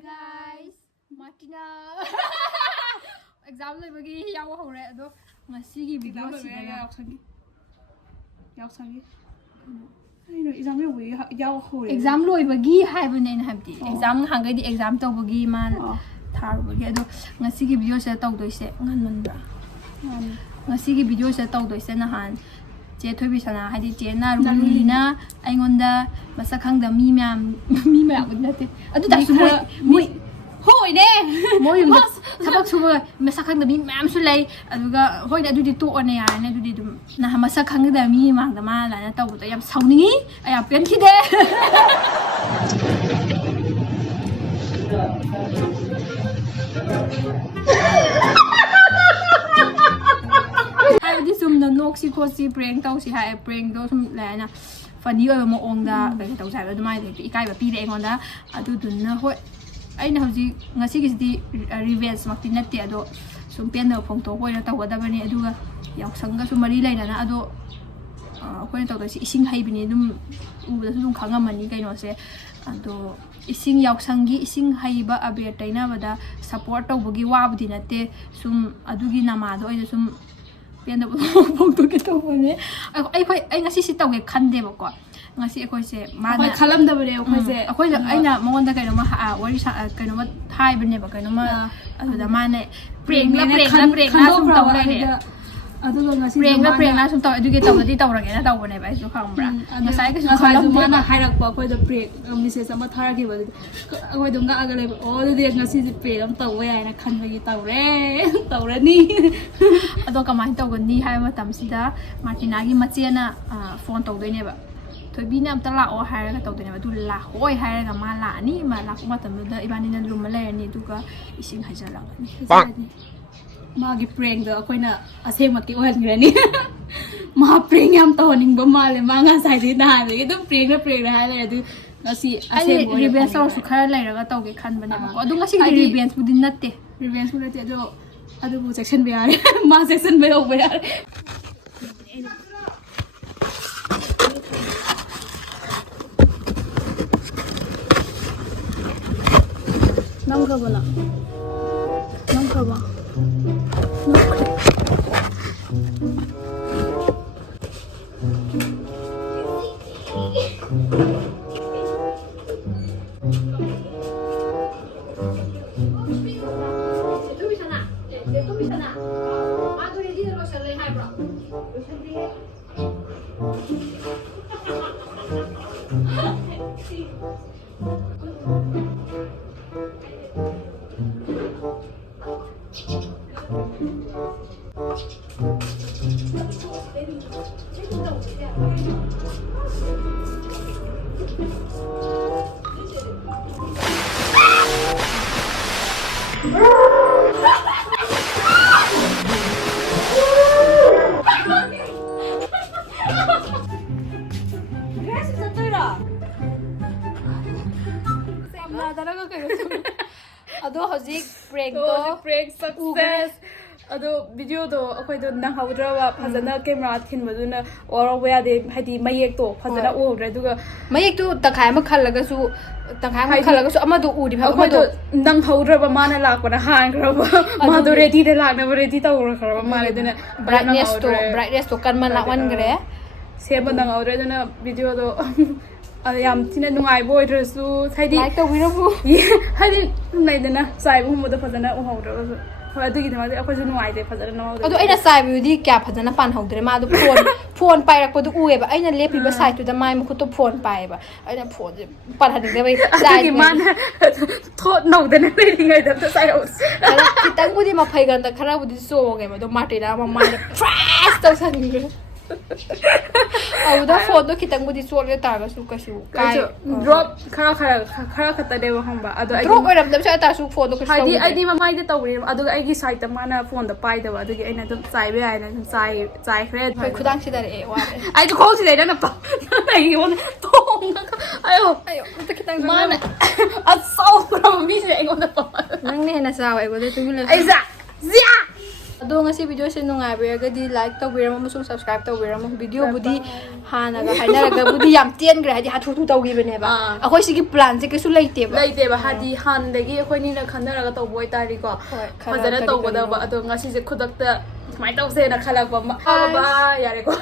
Hi guys, Martina. Exam loibagi yawa hore ado ngasigi video sida yaw sangi aino exam loibagi yawa hore exam loibagi haibane na habdi exam hangai di exam tawbagi man tharubagi ado ngasigi video sida tawdoise nganmanbra ngasigi video sida tawdoise nahan je thobi sana hadi je na rulina aingonda masakhangda mi myam nate adu da su moi hoi ne moi sabak suba masakhangda mi myam su lay aduga hoi adu di to one ya ne adu di dum na masakhangda mi mangda ma la na tawdo yam sauni aya pen khide di sum na noksi khosi prank taw si ha prank do sum la na funny oi mo ongda be taw sai ba dumai de ikai ba pi de ngonda adu dun na hoi aina hoji ngasi gi di revenge makti natte ado sum pen na phong to hoi na taw da bani aduga yaw sanga sum mari lai na ado hoi taw si ising hai bini dum u da sum khanga mani kai no se ado ising yaw sangi ising hai ba abe taina bada support taw bugi wa budi natte sum adugi nama do oi sum pen phong to ke to bane ai ngasi si taw ge khande ba ko ngasi akoi se ma na khalam da bare akoi se aina mongon da kaino ma wari kaino ma thai bane ba kaino ma adu da ma ne prank la sum taw lai ne adu ga ngasi prank la sum taw adu ge taw di taw ra ge na taw bane ba isu khambra ngasai ka sum khalam ma na hairak pa akoi da prank message ama thara gi ba akoi dong ga aga lai o du de ngasi si prank am taw ya na khan ba gi taw re ni ado kamai taw gani hai ma tam sida Martina gi machena phone taw doi ne ba thobi na amta la o hai ra taw doi ne ba du la hoi hai ra ma la ni ma la ma tam da ibani na rum la ni du ga ising hajala ni magi prank da akoi na asem maki ohan grani ma prank yam taw ning ba ma le ma nga sai di na le du prank ra hai le du ngasi asem ai revenge taw su khara lai ra taw ge khan bane ba ko adu ngasi revenge budin natte revenge bu te do adu bu section be are ma section be over are nang ka bana ado hoji prank success ado video do akoi do nang hawdra wa phajana camera thin maduna or wa de hadi mayek to phajana odra duga mayek tu takhai ma khalaga su amadu udi pha amadu nang hawdra ba mana lakna hang raba ma do ready de lakna ready ta ur khara ma le duna brightness to kan man lakwan gre seba nang hawdra duna video do yam tina nungai boy dresu hadi like to wirabu hadi nai dana sai bu mo da phajana o hawdra ho adu gi dama akoi ju nungai de phajana no adu aina sai bu di kya phajana pan hawdre ma du phone pai rak du uwe ba aina lepi ba side tu da mai mu ko to phone pai ba aina phone pan hadi de bai sai gi man thot no de ne ri ngai da sai ho kitang bu di ma phai gan da khara bu di so ge ma do Martina ma ma press to san ni da phone do kitang bu di so le ta ga su ka su kai drop khara khata de wa hamba adu ai drop oram da sa ta su phone do ka hadi ai di ma mai de tawri adu ai gi side ta mana phone da pai da adu gi ai na dum sai be ai na sai khre kai khudang si da e wa ai du khol si de na pa ai on tong ayo ta kitang mana at so from mi se ai on da pa nang ne na sa ai bo de tu le ai za zia ꯑꯗꯣ ꯉꯁꯤ ꯚꯤꯗꯤꯑꯣꯁꯦ ꯅꯨꯡꯉꯥꯏꯕꯤꯔꯒꯗꯤ like ꯇꯧꯕꯤꯔꯝꯃꯣ ꯑꯃꯁꯨꯡ subscribe ꯇꯧꯕꯤꯔꯝꯃꯣ ꯚꯤꯗꯤꯑꯣꯕꯨꯗꯤ ꯍꯥꯟꯅꯒ ꯍꯥꯏꯅꯔꯒꯕꯨꯗꯤ ꯌꯥꯝ ꯇꯦꯟꯈ꯭ꯔꯦ ꯍꯥꯏꯗꯤ ꯍꯥꯊꯨ ꯊꯨ ꯇꯧꯈꯤꯕꯅꯦꯕ ꯑꯩꯈꯣꯏ ꯁꯤꯒꯤ ꯄ꯭ꯂꯥꯟꯁꯦ ꯀꯩꯁꯨ ꯂꯩꯇꯦꯕ ꯍꯥꯏꯗꯤ ꯍꯥꯟꯅꯗꯒꯤ ꯑꯩꯈꯣꯏꯅꯤꯅ ꯈꯟꯅꯔꯒ ꯇꯧꯕ ꯑꯣꯏꯇꯥꯔꯗꯤꯀꯣ ꯍꯣꯏ ꯈꯔ ꯐꯖꯅ ꯀꯔꯤ ꯇꯧꯒꯗꯕ ꯀꯔꯤꯅꯣ. ꯑꯗꯣ ꯉꯁꯤꯁꯦ ꯈꯨꯗꯛꯇ ꯁꯨꯃꯥꯏꯅ ꯇꯧꯁꯦꯅ ꯈꯜꯂꯛꯄ ꯌꯥꯔꯦꯀꯣ